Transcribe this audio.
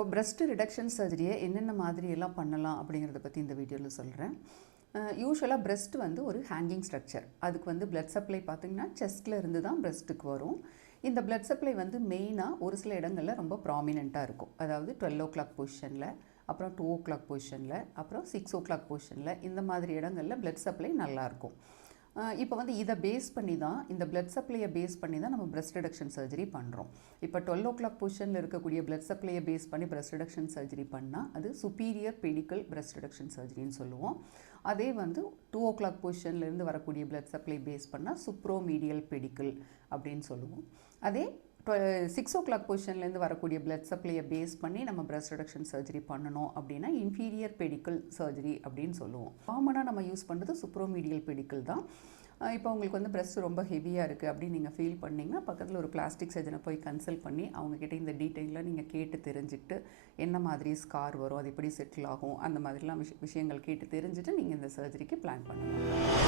இப்போ breast reduction சர்ஜரியை என்னென்ன மாதிரியெல்லாம் பண்ணலாம் அப்படிங்கிறத பற்றி இந்த வீடியோவில் சொல்கிறேன். யூஸ்வலாக பிரஸ்ட் வந்து ஒரு ஹேங்கிங் ஸ்ட்ரக்சர். அதுக்கு வந்து பிளட் சப்ளை பார்த்திங்கன்னா செஸ்ட்டில் இருந்து தான் பிரஸ்ட்டுக்கு வரும். இந்த பிளட் சப்ளை வந்து மெயினாக ஒரு சில இடங்களில் ரொம்ப ப்ராமினெண்ட்டாக இருக்கும். அதாவது 12 o'clock பொசிஷனில், அப்புறம் 2 o'clock பொசிஷனில், அப்புறம் 6 o'clock பொசிஷனில், இந்த மாதிரி இடங்களில் பிளட் சப்ளை நல்லாயிருக்கும். இப்போ வந்து இதை பேஸ் பண்ணி தான், இந்த பிளட் சப்ளையை பேஸ் பண்ணி தான் நம்ம பிரஸ்ட் ரிடக்ஷன் சர்ஜரி பண்ணுறோம். இப்போ 12 o'clock பொசிஷனில் இருக்கக்கூடிய பிளட் சப்ளையை பேஸ் பண்ணி பிரஸ்ட் ரிடக்ஷன் சர்ஜரி பண்ணால் அது சுப்பீரியர் பெடிக்கல் பிரஸ்ட் ரிடக்ஷன் சர்ஜரின்னு சொல்லுவோம். அதே வந்து 2 o'clock பொசிஷன்லேருந்து வரக்கூடிய பிளட் சப்ளை பேஸ் பண்ணால் சுப்ரோமீடியல் பெடிக்கல் அப்படின்னு சொல்லுவோம். அதே 6 o'clock பொசிஷன்லேருந்து வரக்கூடிய பிளட் சப்ளையை பேஸ் பண்ணி நம்ம பிரஸ்ட் ரிடக்ஷன் சர்ஜரி பண்ணணும் அப்படின்னா இன்ஃபீரியர் பெடிக்கல் சர்ஜரி அப்படின்னு சொல்லுவோம். காமனாக நம்ம யூஸ் பண்ணுறது சுப்ரோமீடியல் பெடிக்கல் தான். இப்போ உங்களுக்கு வந்து பிரஸ்ட் ரொம்ப ஹெவியாக இருக்குது அப்படின்னு நீங்கள் ஃபீல் பண்ணிங்கன்னா பக்கத்தில் ஒரு பிளாஸ்டிக் சர்ஜனை போய் கன்சல்ட் பண்ணி அவங்கக்கிட்ட இந்த டீட்டெயிலாக நீங்கள் கேட்டு தெரிஞ்சுக்கிட்டு என்ன மாதிரி ஸ்கார் வரும், அது எப்படி செட்டில் ஆகும், அந்த மாதிரிலாம் விஷயங்கள் கேட்டு தெரிஞ்சுட்டு நீங்கள் இந்த சர்ஜரிக்கு பிளான் பண்ணலாம்.